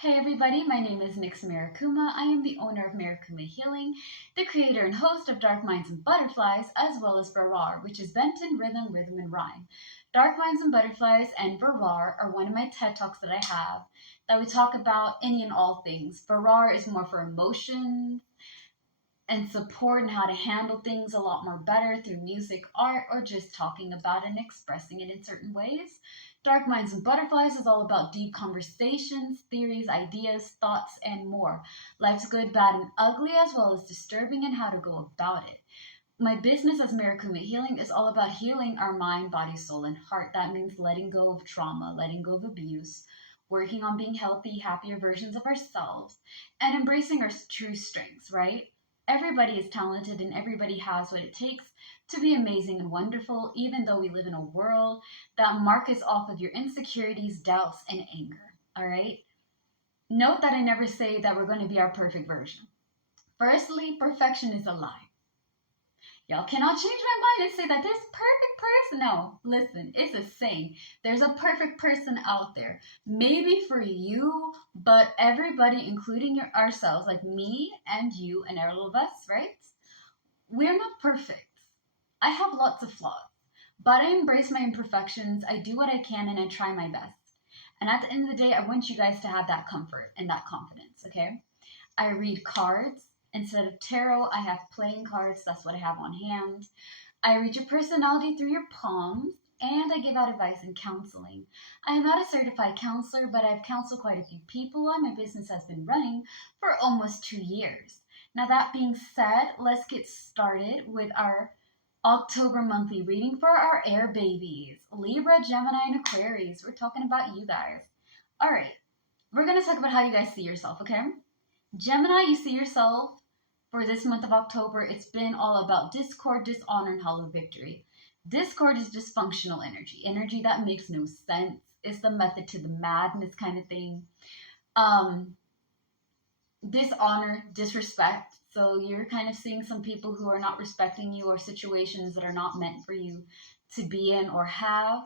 Hey everybody, my name is Nix Mirakuma. I am the owner of Mirakuma Healing, the creator and host of Dark Minds and Butterflies, as well as Barar, which is bent in rhythm, and rhyme. Dark Minds and Butterflies and Barar are one of my TED Talks that I have that we talk about any and all things. Barar is more for emotions and support and how to handle things a lot more better through music, art, or just talking about it and expressing it in certain ways. Dark Minds and Butterflies is all about deep conversations, theories, ideas, thoughts, and more. Life's good, bad, and ugly, as well as disturbing, and how to go about it. My business as Mirakuma Healing is all about healing our mind, body, soul, and heart. That means letting go of trauma, letting go of abuse, working on being healthy, happier versions of ourselves, and embracing our true strengths, right? Everybody is talented and everybody has what it takes to be amazing and wonderful, even though we live in a world that markets off of your insecurities, doubts, and anger. All right? Note that I never say that we're going to be our perfect version. Firstly, perfection is a lie. Y'all cannot change my mind and say that there's a perfect person. No, listen, it's a saying. There's a perfect person out there. Maybe for you, but everybody, including ourselves, like me and you and all of us, right? We're not perfect. I have lots of flaws, but I embrace my imperfections. I do what I can and I try my best. And at the end of the day, I want you guys to have that comfort and that confidence, okay? I read cards. Instead of tarot, I have playing cards. That's what I have on hand. I read your personality through your palms, and I give out advice and counseling. I am not a certified counselor, but I've counseled quite a few people, and my business has been running for almost 2 years. Now, that being said, let's get started with our October monthly reading for our air babies Libra, Gemini, and Aquarius. We're talking about you guys. All right, we're going to talk about how you guys see yourself, okay? Gemini, you see yourself for this month of October. It's been all about discord, dishonor, and hollow victory. Discord is dysfunctional energy that makes no sense. It's the method to the madness kind of thing. Um, Dishonor, disrespect. So you're kind of seeing some people who are not respecting you or situations that are not meant for you to be in or have.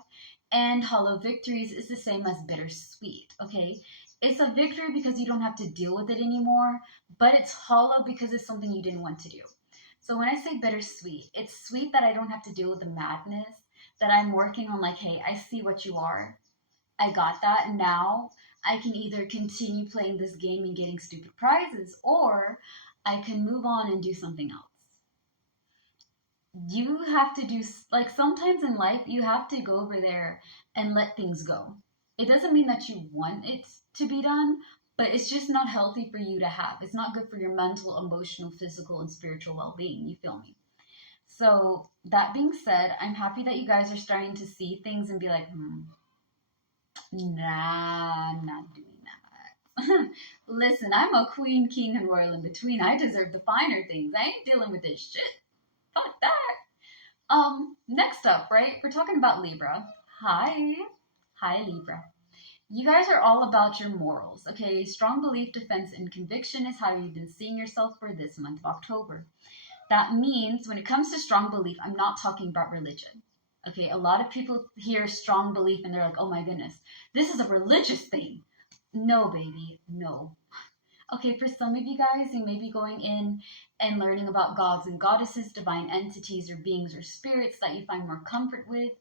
And hollow victories is the same as bittersweet, okay? It's a victory because you don't have to deal with it anymore, but it's hollow because it's something you didn't want to do. So when I say bittersweet, it's sweet that I don't have to deal with the madness, that I'm working on, like, hey, I see what you are. I got that. Now I can either continue playing this game and getting stupid prizes, or I can move on and do something else. You have to do, like, sometimes in life, you have to go over there and let things go. It doesn't mean that you want it to be done, but it's just not healthy for you to have. It's not good for your mental, emotional, physical, and spiritual well being. You feel me? So, that being said, I'm happy that you guys are starting to see things and be like, nah, I'm not doing that. Listen, I'm a queen, king, and royal in between. I deserve the finer things. I ain't dealing with this shit. Fuck that. Next up, right? We're talking about Libra. Hi. Hi, Libra. You guys are all about your morals, okay? Strong belief, defense, and conviction is how you've been seeing yourself for this month of October. That means when it comes to strong belief, I'm not talking about religion. Okay, a lot of people hear strong belief and they're like, oh my goodness, this is a religious thing. No, baby, no. Okay, for some of you guys, you may be going in and learning about gods and goddesses, divine entities or beings or spirits that you find more comfort with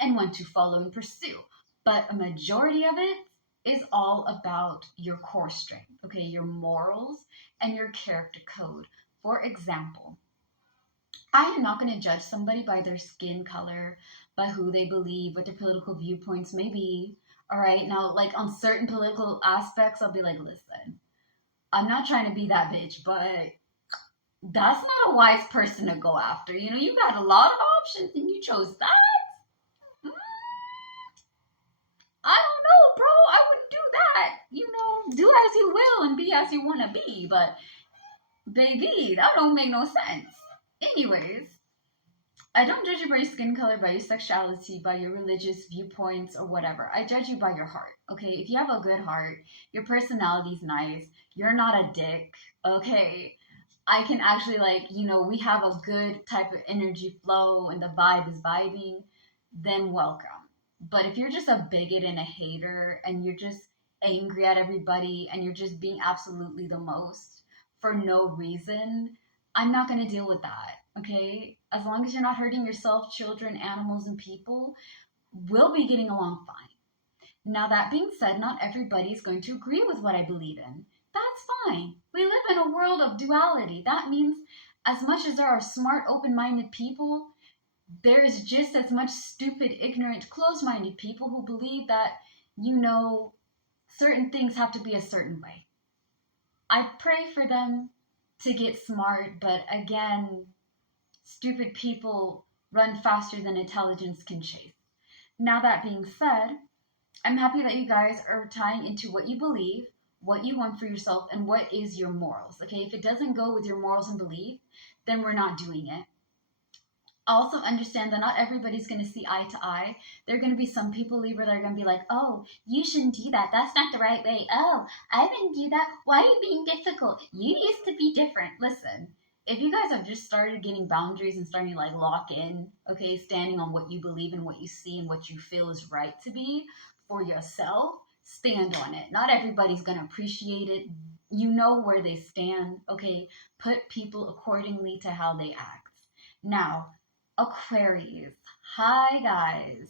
and want to follow and pursue. But a majority of it is all about your core strength, okay, your morals and your character code. For example, I am not going to judge somebody by their skin color, by who they believe, what their political viewpoints may be. All right, now, like on certain political aspects, I'll be like, listen, I'm not trying to be that bitch, but that's not a wise person to go after. You know, you got a lot of options and you chose that. Mm, I don't know, bro. I wouldn't do that. You know, do as you will and be as you want to be. But, baby, that don't make no sense. Anyways, I don't judge you by your skin color, by your sexuality, by your religious viewpoints, or whatever. I judge you by your heart, okay? If you have a good heart, your personality's nice, you're not a dick, okay? I can actually, like, you know, we have a good type of energy flow and the vibe is vibing, then welcome. But if you're just a bigot and a hater and you're just angry at everybody and you're just being absolutely the most for no reason, I'm not going to deal with that. Okay? As long as you're not hurting yourself, children, animals, and people, we'll be getting along fine. Now, that being said, not everybody is going to agree with what I believe in. That's fine. We live in a world of duality. That means as much as there are smart, open minded people, there's just as much stupid, ignorant, closed minded people who believe that, certain things have to be a certain way. I pray for them to get smart, but again, stupid people run faster than intelligence can chase. Now, that being said, I'm happy that you guys are tying into what you believe, what you want for yourself, and what is your morals. Okay, if it doesn't go with your morals and belief, then we're not doing it. Also understand that not everybody's going to see eye to eye. There are going to be some people, Libra, that are going to be like, oh, you shouldn't do that. That's not the right way. Oh, I wouldn't do that. Why are you being difficult? You used to be different. Listen, if you guys have just started getting boundaries and starting to like lock in, okay, standing on what you believe and what you see and what you feel is right to be for yourself, stand on it. Not everybody's going to appreciate it. You know where they stand, okay? Put people accordingly to how they act. Now, Aquarius. Hi, guys.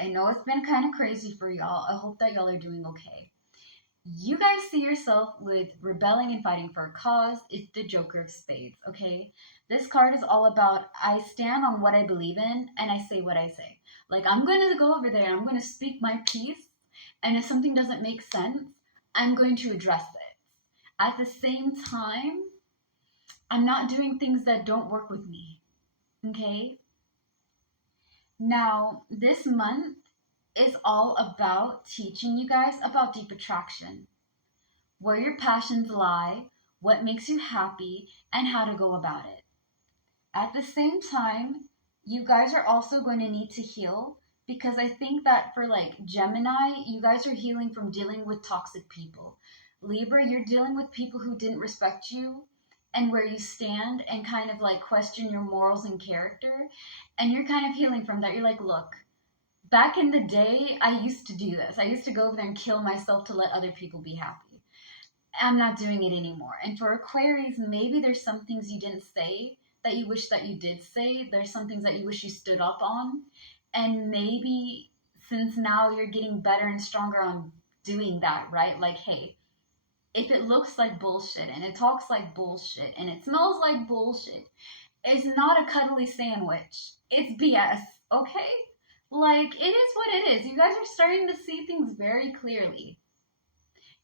I know it's been kind of crazy for y'all. I hope that y'all are doing okay. You guys see yourself with rebelling and fighting for a cause. It's the Joker of Spades, okay? This card is all about I stand on what I believe in and I say what I say. Like, I'm going to go over there and I'm going to speak my piece. And if something doesn't make sense, I'm going to address it. At the same time, I'm not doing things that don't work with me, okay? Now, this month is all about teaching you guys about deep attraction, where your passions lie, what makes you happy, and how to go about it. At the same time, you guys are also going to need to heal because I think that for like Gemini, you guys are healing from dealing with toxic people. Libra, you're dealing with people who didn't respect you and where you stand and kind of like question your morals and character. And you're kind of healing from that. You're like, look, back in the day, I used to do this. I used to go over there and kill myself to let other people be happy. I'm not doing it anymore. And for Aquarius, maybe there's some things you didn't say that you wish that you did say. There's some things that you wish you stood up on. And maybe since now you're getting better and stronger on doing that, right? Like, hey, if it looks like bullshit and it talks like bullshit and it smells like bullshit, it's not a cuddly sandwich. It's BS, okay? Like, it is what it is. You guys are starting to see things very clearly.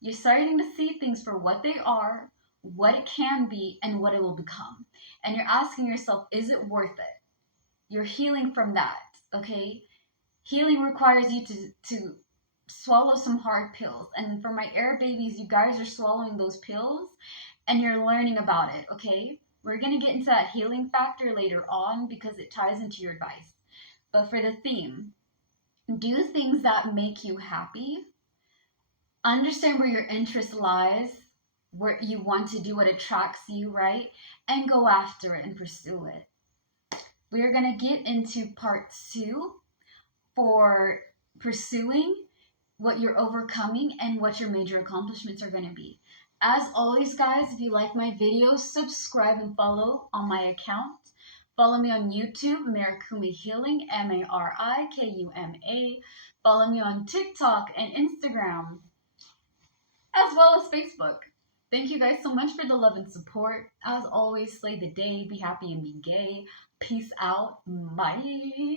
You're starting to see things for what they are, what it can be, and what it will become. And you're asking yourself, is it worth it? You're healing from that, okay? Healing requires you to swallow some hard pills. And for my air babies, you guys are swallowing those pills and you're learning about it, okay? We're going to get into that healing factor later on because it ties into your advice. But for the theme, do things that make you happy. Understand where your interest lies, where you want to do what attracts you, right? And go after it and pursue it. We are going to get into part 2 for pursuing what you're overcoming and what your major accomplishments are going to be. As always, guys, if you like my videos, subscribe and follow on my account. Follow me on YouTube, Marikuma Healing, Marikuma. Follow me on TikTok and Instagram, as well as Facebook. Thank you guys so much for the love and support. As always, slay the day, be happy and be gay. Peace out. Bye.